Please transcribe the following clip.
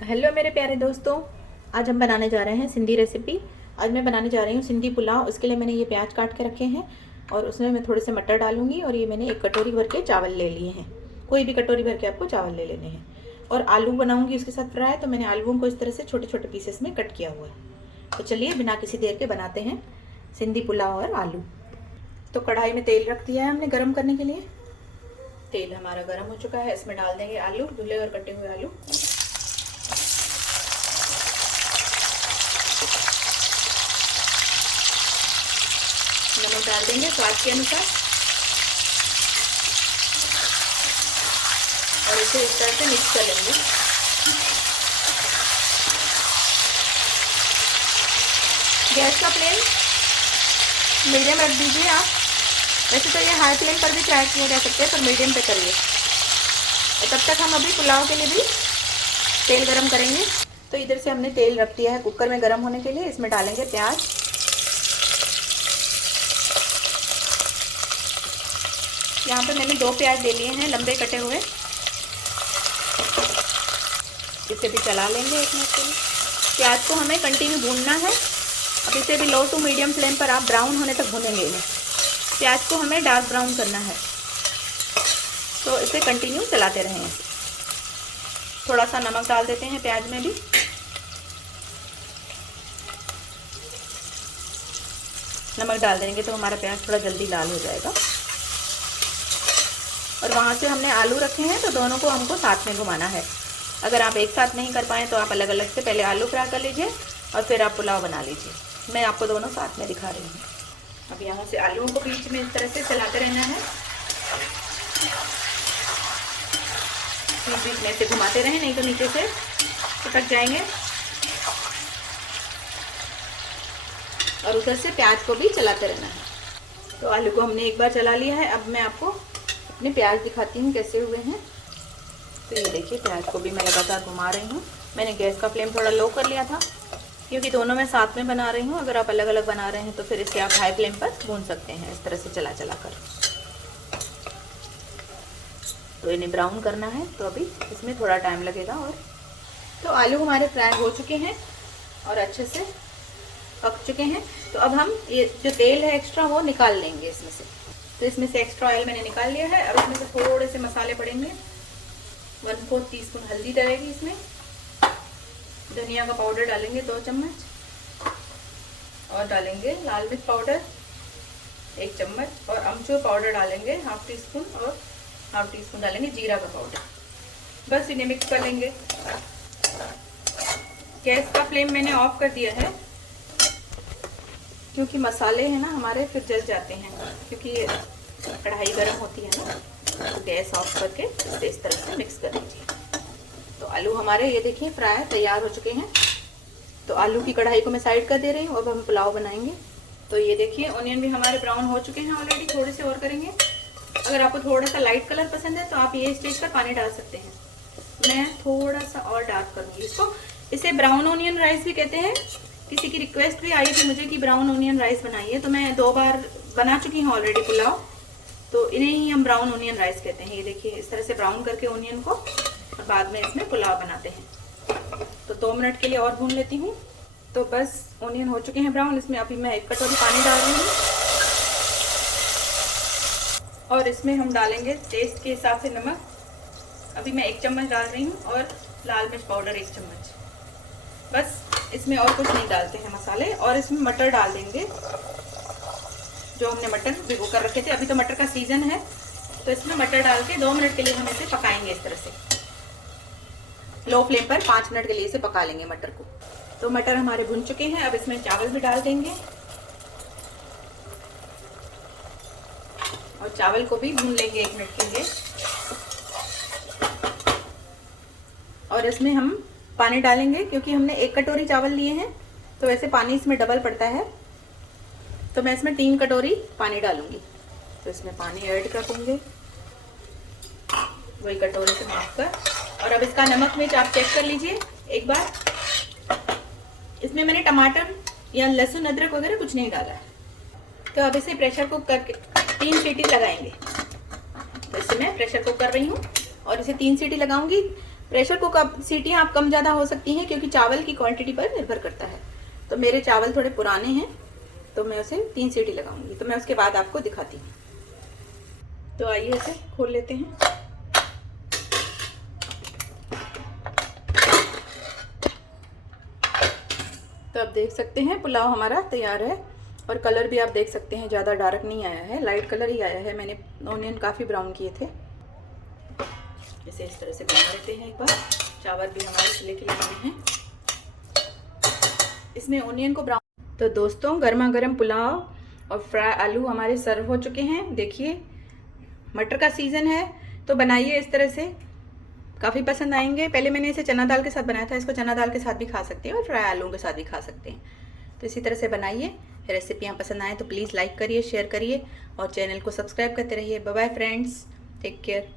Hello मेरे प्यारे दोस्तों, आज हम बनाने जा रहे हैं सिंधी रेसिपी। आज मैं बनाने जा रही हूँ सिंधी पुलाव। इसके लिए मैंने ये प्याज काट के रखे हैं और उसमें मैं थोड़े से मटर डालूंगी। और ये मैंने एक कटोरी भर के चावल ले लिए हैं। कोई भी कटोरी भर के आपको चावल ले लेने हैं। और आलू बनाऊंगी उसके साथ फ्राई, तो मैंने आलूओं को इस तरह से छोटे छोटे पीसेस में कट किया हुआ है। तो चलिए बिना किसी देर के बनाते हैं सिंधी पुलाव और आलू। तो कढ़ाई में तेल रख दिया है हमने गर्म करने के लिए। तेल हमारा गर्म हो चुका है, इसमें डाल देंगे आलू, धुले और कटे हुए आलू। नमक डाल देंगे स्वाद के अनुसार और इसे इस तरह से मिक्स कर लेंगे। गैस का फ्लेम मीडियम रख दीजिए आप। वैसे तो ये हाई फ्लेम पर भी फ्राई किया जा सकता है, पर मीडियम पे करिए। और तब तक हम अभी पुलाव के लिए भी तेल गरम करेंगे। तो इधर से हमने तेल रख दिया है कुकर में गरम होने के लिए। इसमें डालेंगे प्याज। यहाँ पे मैंने 2 प्याज ले लिए हैं लंबे कटे हुए। इसे भी चला लेंगे 1 मिनट के लिए। प्याज को हमें कंटिन्यू भूनना है। अब इसे भी लो टू मीडियम फ्लेम पर आप ब्राउन होने तक भूनेंगे इन्हें। प्याज को हमें डार्क ब्राउन करना है, तो इसे कंटिन्यू चलाते रहें। थोड़ा सा नमक डाल देते हैं प्याज में भी। नमक डाल देंगे तो हमारा प्याज थोड़ा जल्दी लाल हो जाएगा। और वहाँ से हमने आलू रखे हैं, तो दोनों को हमको साथ में घुमाना है। अगर आप एक साथ नहीं कर पाएँ तो आप अलग अलग से पहले आलू फ्राई कर लीजिए और फिर आप पुलाव बना लीजिए। मैं आपको दोनों साथ में दिखा रही हूँ। अब यहाँ से आलूओं को बीच में इस तरह से चलाते रहना है। बीच बीच में से घुमाते रहें, नहीं तो नीचे से चिपक जाएंगे। और उधर से प्याज को भी चलाते रहना है। तो आलू को हमने एक बार चला लिया है। अब मैं आपको अपने प्याज दिखाती हूँ कैसे हुए हैं। तो ये देखिए, प्याज को भी मैं लगातार घुमा रही हूँ। मैंने गैस का फ्लेम थोड़ा लो कर लिया था, क्योंकि दोनों मैं साथ में बना रही हूँ। अगर आप अलग अलग बना रहे हैं तो फिर इसे आप हाई फ्लेम पर भून सकते हैं, इस तरह से चला चला कर। तो इन्हें ब्राउन करना है, तो अभी इसमें थोड़ा टाइम लगेगा। और तो आलू हमारे फ्राई हो चुके हैं और अच्छे से पक चुके हैं। तो अब हम ये जो तेल है एक्स्ट्रा, वो निकाल लेंगे इसमें से। तो इसमें से एक्स्ट्रा ऑयल मैंने निकाल लिया है। अब इसमें से थोड़े से मसाले पड़ेंगे। 1/4 टीस्पून हल्दी डलेगी इसमें। धनिया का पाउडर डालेंगे 2 चम्मच। और डालेंगे लाल मिर्च पाउडर 1 चम्मच। और अमचूर पाउडर डालेंगे 1/2 टीस्पून। और 1/2 टीस्पून डालेंगे जीरा का पाउडर। बस इन्हें मिक्स कर लेंगे। गैस का फ्लेम मैंने ऑफ कर दिया है, क्योंकि मसाले हैं ना हमारे फिर जल जाते हैं, क्योंकि ये कढ़ाई गर्म होती है ना। तो गैस ऑफ करके इस तरह से मिक्स कर लीजिए। तो आलू हमारे ये देखिए फ्राई तैयार हो चुके हैं। तो आलू की कढ़ाई को मैं साइड कर दे रही हूँ। अब हम पुलाव बनाएंगे। तो ये देखिए, ऑनियन भी हमारे ब्राउन हो चुके हैं ऑलरेडी। थोड़े से और करेंगे। अगर आपको थोड़ा सा लाइट कलर पसंद है तो आप ये स्टेज पर पानी डाल सकते हैं। मैं थोड़ा सा और डार्क करूँगी इसको। इसे ब्राउन ऑनियन राइस भी कहते हैं। किसी की रिक्वेस्ट भी आई थी मुझे कि ब्राउन ऑनियन राइस बनाइए, तो मैं 2 बार बना चुकी हूँ ऑलरेडी पुलाव। तो इन्हें ही हम ब्राउन ऑनियन राइस कहते हैं। ये देखिए, इस तरह से ब्राउन करके ऑनियन को, और बाद में इसमें पुलाव बनाते हैं। तो 2 मिनट के लिए और भून लेती हूँ। तो बस ऑनियन हो चुके हैं ब्राउन। इसमें अभी मैं 1 कटोरी पानी डाल रही हूँ। और इसमें हम डालेंगे टेस्ट के हिसाब से नमक। अभी मैं 1 चम्मच डाल रही हूँ। और लाल मिर्च पाउडर 1 चम्मच। बस इसमें और कुछ नहीं डालते हैं मसाले। और इसमें मटर डाल देंगे, जो हमने मटर भिगो कर रखे थे। अभी तो मटर का सीजन है, तो इसमें मटर डाल के 2 मिनट के लिए हम इसे पकाएंगे। इस तरह से लो फ्लेम पर 5 मिनट के लिए इसे पका लेंगे मटर को। तो मटर हमारे भुन चुके हैं। अब इसमें चावल भी डाल देंगे और चावल को भी भून लेंगे 1 मिनट के लिए। और इसमें हम पानी डालेंगे, क्योंकि हमने 1 कटोरी चावल लिए हैं, तो वैसे पानी इसमें डबल पड़ता है। तो मैं इसमें 3 कटोरी पानी डालूंगी। तो इसमें पानी ऐड कर देंगे वही कटोरी से माप कर। और अब इसका नमक मिर्च आप चेक कर लीजिए एक बार। इसमें मैंने टमाटर या लहसुन अदरक वगैरह कुछ नहीं डाला है। तो अब इसे प्रेशर कुक करके 3 सीटी लगाएंगे। तो इसे मैं प्रेशर कुक कर रही हूँ और इसे 3 सीटी लगाऊंगी। प्रेशर को कब सीटियाँ आप कम ज़्यादा हो सकती हैं क्योंकि चावल की क्वांटिटी पर निर्भर करता है। तो मेरे चावल थोड़े पुराने हैं तो मैं उसे 3 सीटी लगाऊंगी, तो मैं उसके बाद आपको दिखाती हूँ। तो आइए इसे खोल लेते हैं। तो आप देख सकते हैं पुलाव हमारा तैयार है और कलर भी आप देख सकते हैं ज़्यादा डार्क नहीं आया है, लाइट कलर ही आया है। मैंने ऑनियन काफ़ी ब्राउन किए थे। इसे इस तरह से बना लेते हैं एक बार। चावल भी हमारे चूल्हे के लिए बने हैं, इसमें ऑनियन को ब्राउन। तो दोस्तों गर्मा गर्म पुलाव और फ्राई आलू हमारे सर्व हो चुके हैं। देखिए मटर का सीज़न है तो बनाइए इस तरह से, काफ़ी पसंद आएंगे। पहले मैंने इसे चना दाल के साथ बनाया था, इसको चना दाल के साथ भी खा सकते हैं और फ्राई आलू के साथ भी खा सकते हैं। तो इसी तरह से बनाइए। रेसिपियाँ पसंद आए तो प्लीज़ लाइक करिए, शेयर करिए और चैनल को सब्सक्राइब करते रहिए। Bye bye friends, take care.